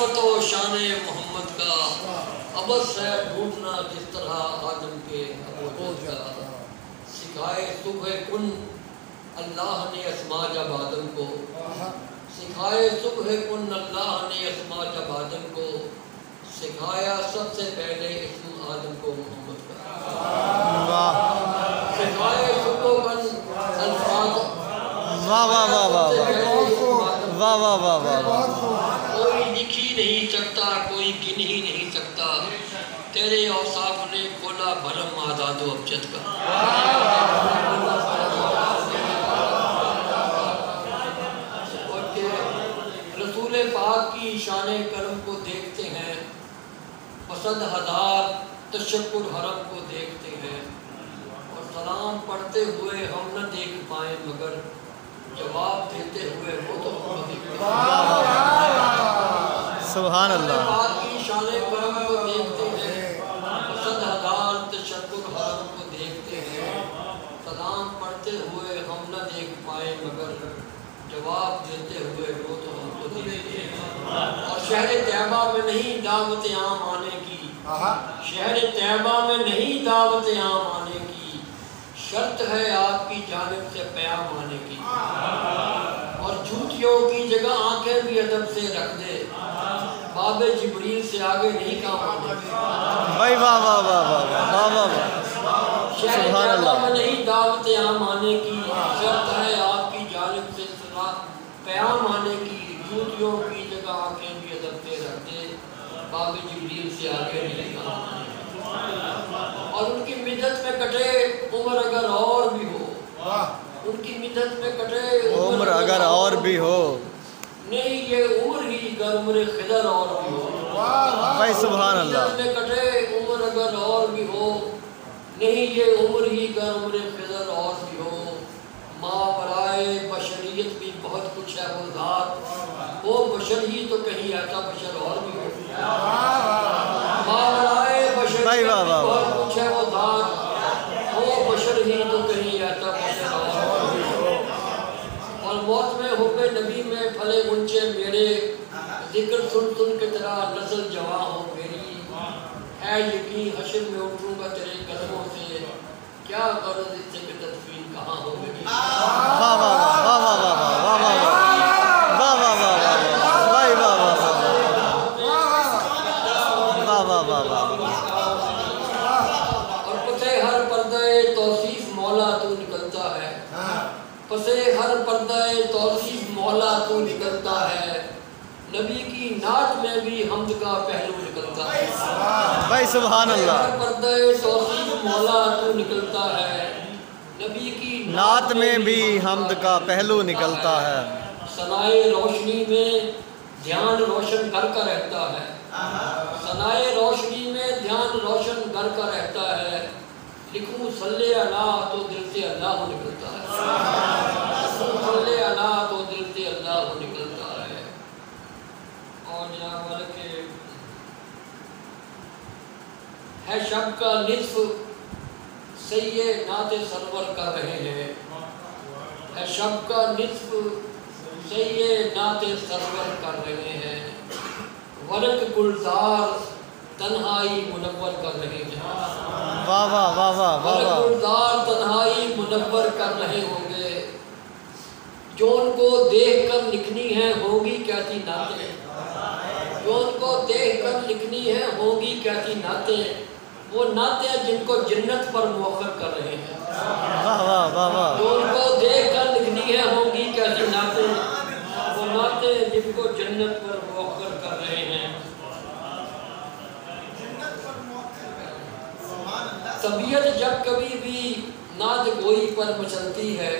معرفت و شان محمد کا ابس ہے ڈھونڈنا جس طرح آدم کے ابوجد کا سکھائے صبح کن اللہ نے اسما جب آدم کو سکھائے صبح کن اللہ نے اسما جب آدم کو سکھایا سب سے پہلے اسم آدم کو محمد کا سکھائے صبح کن الفاظ واہ واہ واہ واہ واہ واہ واہ واہ کوئی لکھ ہی نہیں سکتا کوئی گن ہی نہیں سکتا تیرے اوصاف نے کھولا بھرم آداد و ابجد کا رسول پاک کی شان کرم کو دیکھتے ہیں پسند ہزار تشکر حرم کو دیکھتے ہیں اور سلام پڑھتے ہوئے ہم نہ دیکھ پائیں مگر جواب دیتے ہوئے وہ تو سبحان اللہ پاک کی شان کرم کو دیکھتے ہیں پسند ہزار تشکر حرم کو دیکھتے ہیں سلام پڑھتے ہوئے ہم نہ دیکھ پائیں مگر جواب دیتے ہوئے وہ تو ہم تو دیکھتے ہیں اور شہر طیبہ میں نہیں دعوت عام آنے کی شہر طیبہ میں نہیں دعوت عام آنے کی شرط ہے آپ کی جانب سے پیام آنے کی اور جھوٹیوں کی جگہ آنکھیں بھی ادب سے رکھ دے باب جبریل سے آگے نہیں کام آنے کی بھائی واہ واہ واہ واہ واہ واہ واہ شہر سبحان طیبہ اللہ میں نہیں دعوت عام آنے کی شرط ہے آپ کی جانب سے پیام آنے کی جھوٹیوں کی جگہ آنکھیں بھی ادب سے رکھ دے باب جبریل سے آگے نہیں کام آنے کی اور ان کی مدت میں کٹے عمر اگر اور بھی ہو ان کی مدت میں کٹے عمر اگر اور بھی ہو نہیں یہ عمر ہی گر عمر خضر اور بھی ہو بھائی سبحان مدت اللہ میں کٹے عمر اگر اور بھی ہو نہیں یہ عمر ہی گر عمر خضر اور بھی ہو ماں برائے بشریت بھی بہت کچھ ہے وہ ذات وہ بشر ہی تو کہیں ایسا بشر اور بھی ہو ماں برائے بشریت بھائی بھی واہ واہ واہ بہت کچھ ہے وہ ذات وہ بشر ہی تو کہیں ایسا بشر اور بھی ہو اور موت میں حب نبی میں پھلے غنچے میرے ذکر سن سن کے تیرا نسل جواں ہو میری ہے یقین حشر میں اٹھوں گا تیرے قدموں سے کیا غرض اس سے کہ تدفین کہاں ہو میری واہ واہ واہ واہ واہ واہ واہ واہ واہ واہ واہ بھائی واہ واہ واہ واہ واہ اور پسے ہر پردہ توصیف مولا تو نکلتا ہے پسے ہر پردہ توصیف مولا تو نکلتا ہے نبی کی نعت میں بھی حمد کا پہلو نکلتا ہے بھائی سبحان اللہ ہر پردہ توصیف مولا تو نکلتا ہے نبی کی نعت میں بھی حمد کا پہلو نکلتا ہے ثنائے روشنی میں دھیان روشن کر کا رہتا ہے ثنائے روشنی میں دھیان روشن کر کا رہتا ہے لکھوں صلی اللہ تو دل سے اللہ نکلتا ہے لکھوں صلی اللہ تو دل سے اللہ نکلتا ہے اور جناب والا کہ ہے شب کا نصف سید نعت سرور کر رہے ہیں ہے شب کا نصف سید نعت سرور کر رہے ہیں ورق گلزار تنہائی منور کر رہے ہیں واہ واہ واہ واہ واہ ورق واہ گلزار تنہائی منور کر رہے ہوں گے جو ان کو دیکھ کر لکھنی ہے ہوگی کیسی نعتیں جو ان کو دیکھ کر لکھنی ہے ہوگی کیسی نعتیں وہ نعتیں جن کو جنت پر موخر کر رہے ہیں واہ واہ واہ واہ جو ان کو دیکھ کر لکھنی ہے ہوگی کیسی نعتیں وہ نعتیں جن کو جنت پر موخر کر رہے ہیں طبیعت جب کبھی بھی نعت گوئی پر مچلتی ہے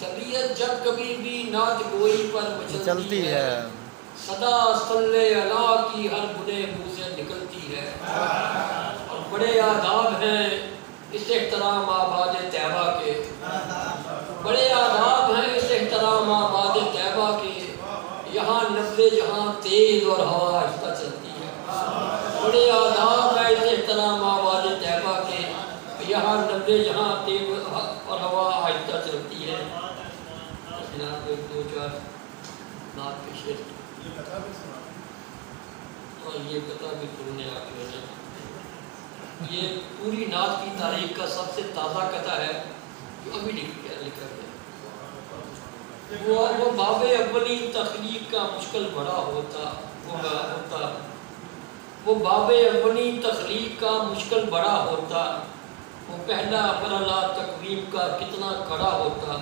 طبیعت جب کبھی بھی نعت گوئی پر مچلتی ہے صدا صلی اللہ کی ہر بنے منہ سے نکلتی ہے اور بڑے آداب ہیں اس احترام آباد طیبہ کے بڑے آداب ہیں اس احترام آباد طیبہ کے یہاں نبض جہاں تیز اور ہوا آہستہ چلتی ہے بڑے آداب ہیں اس احترام آباد طیبہ کے یہاں نبض جہاں تیز اور ہوا آہستہ چلتی ہے جناب ایک دو چار نعت کے شعر اور یہ قطع بھی سننے آگے نے یہ پوری نعت کی تاریخ کا سب سے تازہ قطع ہے جو ابھی لکھا گیا وہ باب اولی تخلیق کا مشکل بڑا ہوتا وہ باب اولی تخلیق کا مشکل بڑا ہوتا وہ پہلا مرحلہ تقویم کا کتنا کڑا ہوتا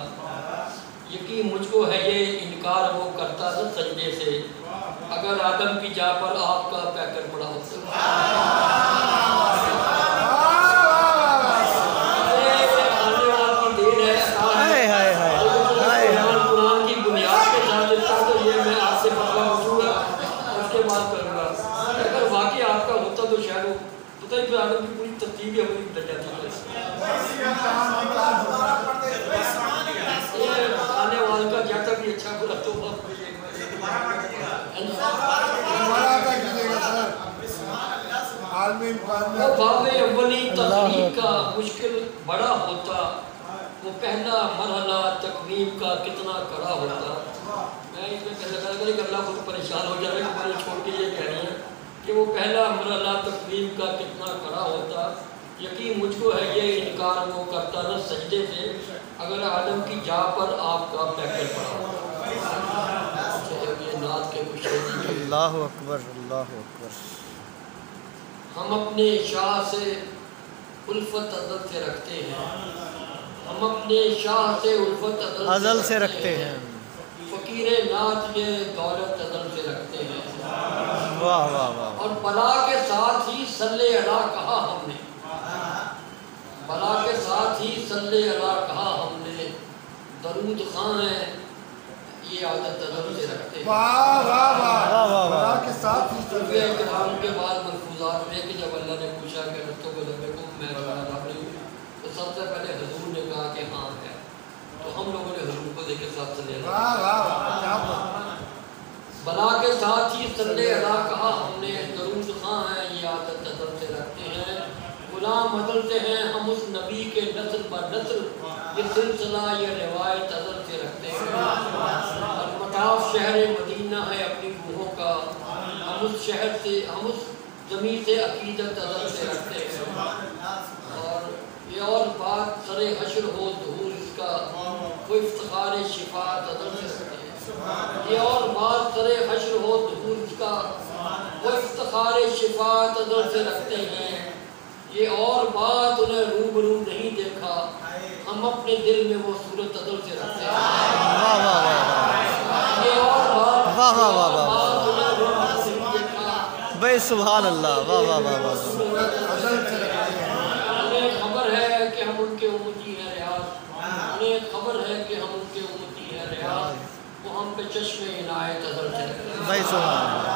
یقین مجھ کو ہے یہ انکار وہ کرتا تھا سجدے سے اگر آدم کی جا پر آپ کا پیکر پڑا ہوتا آدم کی پوری ترتیب ہی ہمیں بدل جاتی ہے آنے والے کا جاتا بھی اچھا بلا تو وہ باب اولی تخلیق کا مشکل بڑا ہوتا وہ پہلا مرحلہ تقویم کا کتنا کڑا ہوتا میں اس میں پہلے کہا کہ اللہ خود پریشان ہو جائے کہ ہمارے چھوڑ کے یہ کہہ رہی ہیں کہ وہ پہلا مرحلہ تقویم کا کتنا کڑا ہوتا یقین مجھ کو ہے یہ انکار وہ کرتا نہ سجدے سے اگر آدم کی جا پر آپ کا پیکر پڑا ہوتا یہ نعت کے کچھ اللہ اکبر اللہ اکبر ہم اپنے شاہ سے الفت ازل سے رکھتے ہیں ہم اپنے شاہ سے الفت ازل سے رکھتے ہیں فقیر نعت یہ دولت ازل سے رکھتے ہیں واہ واہ واہ اور بلا کے ساتھ ہی صلی اللہ کہا ہم نے بلا کے ساتھ ہی صلی اللہ کہا ہم نے درود خان ہے یہ عادت ازل سے رکھتے ہیں واہ واہ واہ بلا کے ساتھ ہی صوفیہ کرام کے بعد ملفوظات میں کہ جب اللہ نے پوچھا کہ رتوں کو لبے کو میں رہا رہی ہوں تو سب سے پہلے حضور نے کہا کہ ہاں ہے تو ہم لوگوں نے حضور کو دیکھ کے ساتھ صلی اللہ بلا کے ساتھ ہی صلی اللہ کہا ہم نے درود خاں ہے یہ عادت ازل سے رکھتے ہیں غلام ازل سے ہیں ہم اس نبی کے نسل پر نسل یہ سلسلہ یہ روایت ازل سے رکھتے ہیں المطاف شہر مدینہ ہے اپنی روحوں کا ہم اس شہر سے ہم اس زمین سے عقیدت ازل سے رکھتے ہیں اور یہ اور بات سر حشر ہو ظہور اس کا وہ افتخار شفاعت ازل سے رکھتے ہیں یہ اور بات سر حشر ہو ظہور اس کا وہ افتخار شفاعت ازل سے رکھتے ہیں یہ اور بات انہیں روبرو نہیں دیکھا ہم اپنے دل میں وہ صورت ازل سے رکھتے ہیں یہ اور بات انہیں روبرو نہیں دیکھا بے سبحان اللہ واہ واہ واہ واہ انہیں خبر ہے کہ ہم ان کے امتی ہیں ریاض انہیں خبر ہے کہ ہم ان کے امتی ہیں ریاض وہ ہم پہ چشم عنایت ازل سے رکھتے ہیں